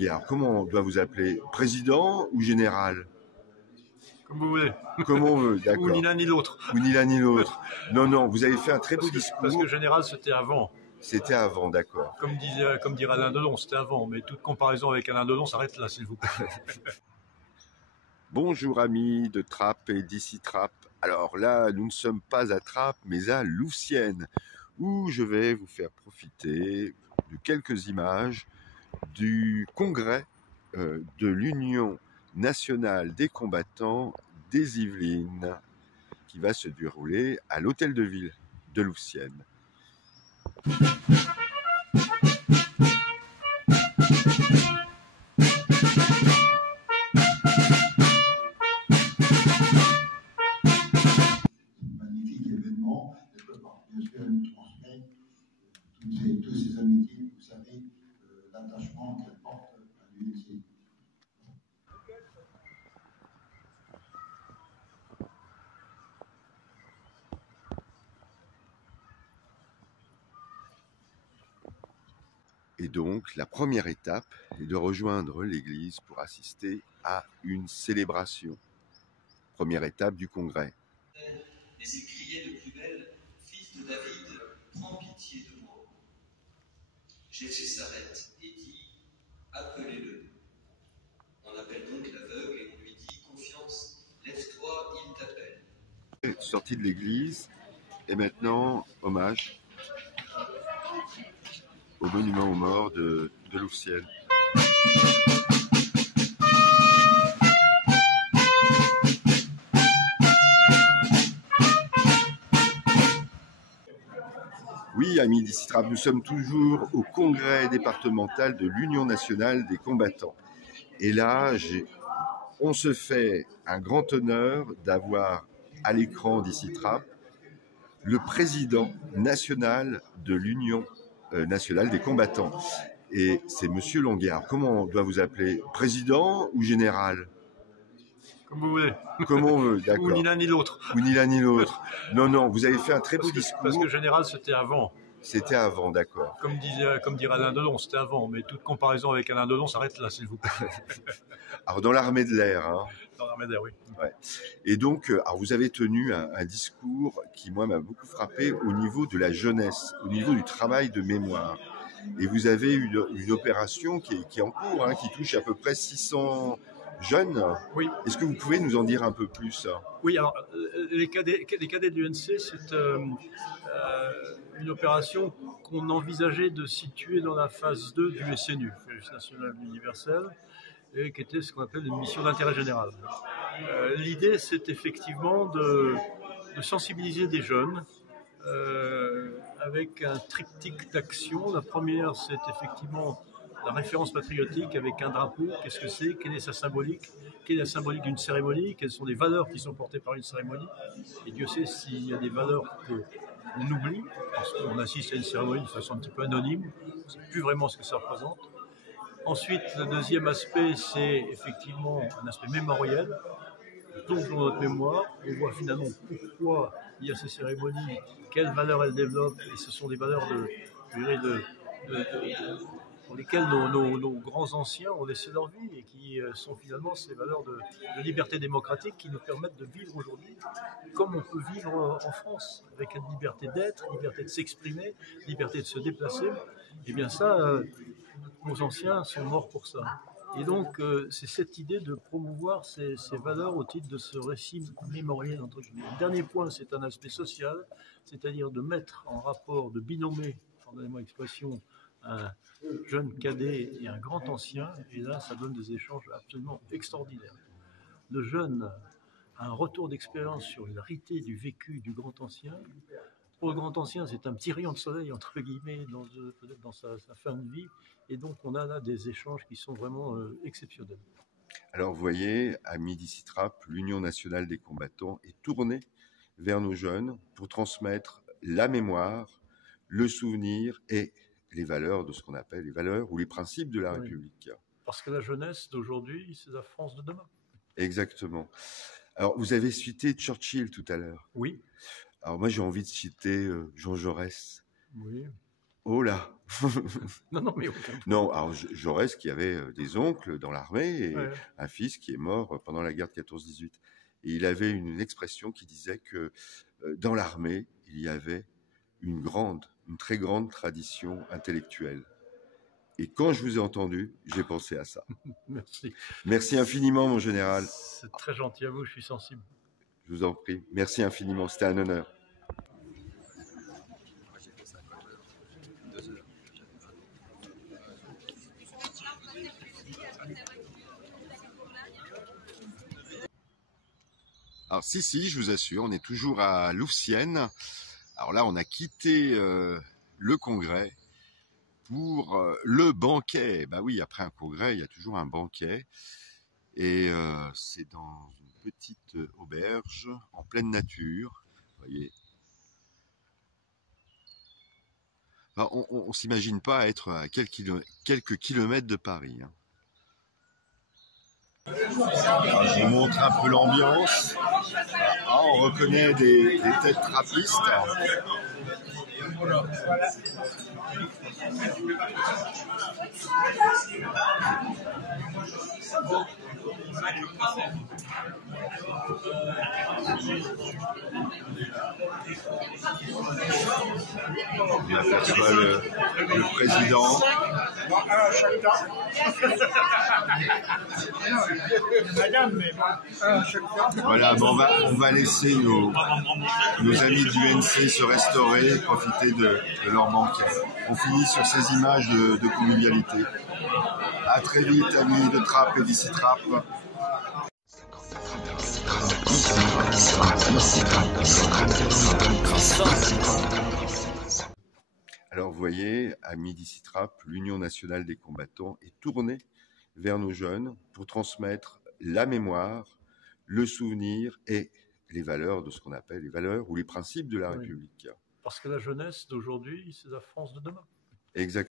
Longuet, alors comment on doit vous appeler? Président ou général? Comme vous voulez. Comme on veut, d'accord. Ou ni l'un ni l'autre. Ou ni l'un ni l'autre. Non, non, vous avez fait un très beau discours. Parce que général, c'était avant. C'était avant, d'accord. Comme dirait Alain Delon, c'était avant. Mais toute comparaison avec Alain Delon s'arrête là, s'il vous plaît. Bonjour amis de Trappes et d'ici Trappes. Alors là, nous ne sommes pas à Trappes, mais à Louvciennes, où je vais vous faire profiter de quelques images du congrès de l'Union nationale des combattants des Yvelines, qui va se dérouler à l'hôtel de ville de Louvciennes. Magnifique événement, bien sûr, elle nous transmet toutes ces amitiés, vous savez, l'attachement qu'elle porte à l'UNC. Et donc, la première étape est de rejoindre l'église pour assister à une célébration. Première étape du congrès. Et il criait de plus belle, fils de David, prends pitié de moi. Jésus s'arrête et dit, appelez-le. On appelle donc l'aveugle et on lui dit, confiance, lève-toi, il t'appelle. Sortie de l'église, et maintenant, hommage au monument aux morts de Louvciennes. Oui, amis d'ici Trappes, nous sommes toujours au congrès départemental de l'Union nationale des combattants. Et là, on se fait un grand honneur d'avoir à l'écran d'ici Trappes le président national de l'Union nationale des combattants. Et c'est Monsieur Longuet. Alors, comment on doit vous appeler? Président ou général? Comme vous voulez. Comme on veut, d'accord. Ou ni l'un ni l'autre. Ou ni l'un ni l'autre. Non, non, vous avez fait un très beau discours. Parce que général, c'était avant. C'était avant, d'accord. Comme dirait Alain Delon, c'était avant. Mais toute comparaison avec Alain Delon s'arrête là, s'il vous plaît. Alors, dans l'armée de l'air, hein. Dans l'armée de l'air, oui. Ouais. Et donc, alors vous avez tenu un discours qui, moi, m'a beaucoup frappé au niveau de la jeunesse, au niveau du travail de mémoire. Et vous avez une opération qui est en cours, hein, qui touche à peu près 600 jeunes. Oui. Est-ce que vous pouvez nous en dire un peu plus? Oui, alors, les cadets de l'UNC, c'est une opération qu'on envisageait de situer dans la phase 2 du SNU, Service National Universel, et qui était ce qu'on appelle une mission d'intérêt général. L'idée, c'est effectivement de sensibiliser des jeunes avec un triptyque d'actions. La première, c'est effectivement la référence patriotique avec un drapeau. Qu'est-ce que c'est? Quelle est sa symbolique? Quelle est la symbolique d'une cérémonie? Quelles sont les valeurs qui sont portées par une cérémonie? Et Dieu sait s'il y a des valeurs qu'on oublie, parce qu'on assiste à une cérémonie de façon un petit peu anonyme, on ne sait plus vraiment ce que ça représente. Ensuite, le deuxième aspect, c'est effectivement un aspect mémoriel. On plonge dans notre mémoire, on voit finalement pourquoi il y a ces cérémonies, quelles valeurs elles développent, et ce sont des valeurs pour lesquelles nos grands anciens ont laissé leur vie, et qui sont finalement ces valeurs de liberté démocratique qui nous permettent de vivre aujourd'hui comme on peut vivre en France, avec une liberté d'être, une liberté de s'exprimer, une liberté de se déplacer. Et bien ça, nos anciens sont morts pour ça. Et donc, c'est cette idée de promouvoir ces valeurs au titre de ce récit mémoriel, entre guillemets. Le dernier point, c'est un aspect social, c'est-à-dire de mettre en rapport, de binômer, pardonnez-moi l'expression, un jeune cadet et un grand ancien, et là, ça donne des échanges absolument extraordinaires. Le jeune a un retour d'expérience sur une réalité du vécu du grand ancien. Pour le grand ancien, c'est un petit rayon de soleil, entre guillemets, peut-être dans sa fin de vie. Et donc, on a là des échanges qui sont vraiment exceptionnels. Alors, vous voyez, amis d'ici Trappes, l'Union nationale des combattants est tournée vers nos jeunes pour transmettre la mémoire, le souvenir et les valeurs de ce qu'on appelle les valeurs ou les principes de la République. Parce que la jeunesse d'aujourd'hui, c'est la France de demain. Exactement. Alors, vous avez cité Churchill tout à l'heure. Oui. Alors, moi, j'ai envie de citer Jean Jaurès. Oui. Oh là. Non, mais aucun. Non, alors Jaurès qui avait des oncles dans l'armée et Ouais. un fils qui est mort pendant la guerre de 14-18. Et il avait une expression qui disait que dans l'armée, il y avait une très grande tradition intellectuelle. Et quand je vous ai entendu, j'ai pensé à ça. Merci. Merci infiniment, mon général. C'est très gentil à vous, je suis sensible. Je vous en prie. Merci infiniment. C'était un honneur. Alors si, je vous assure, on est toujours à Louvciennes. Alors là, on a quitté le congrès pour le banquet. Bah oui, après un congrès, il y a toujours un banquet. Et c'est dans une petite auberge en pleine nature. Vous voyez. Enfin, on ne s'imagine pas être à quelques kilomètres de Paris. Hein. Alors, je vous montre un peu l'ambiance. Ah, on reconnaît des têtes trappistes. On aperçoit le président. Voilà, bon, on va laisser nos amis du NC se restaurer et profiter de leur banquet. On finit sur ces images de convivialité. À très vite, amis de Trappes et d'ici Trappes. Alors vous voyez, à Midi Trappes, l'Union nationale des combattants est tournée vers nos jeunes pour transmettre la mémoire, le souvenir et les valeurs de ce qu'on appelle les valeurs ou les principes de la République. Parce que la jeunesse d'aujourd'hui, c'est la France de demain. Exactement.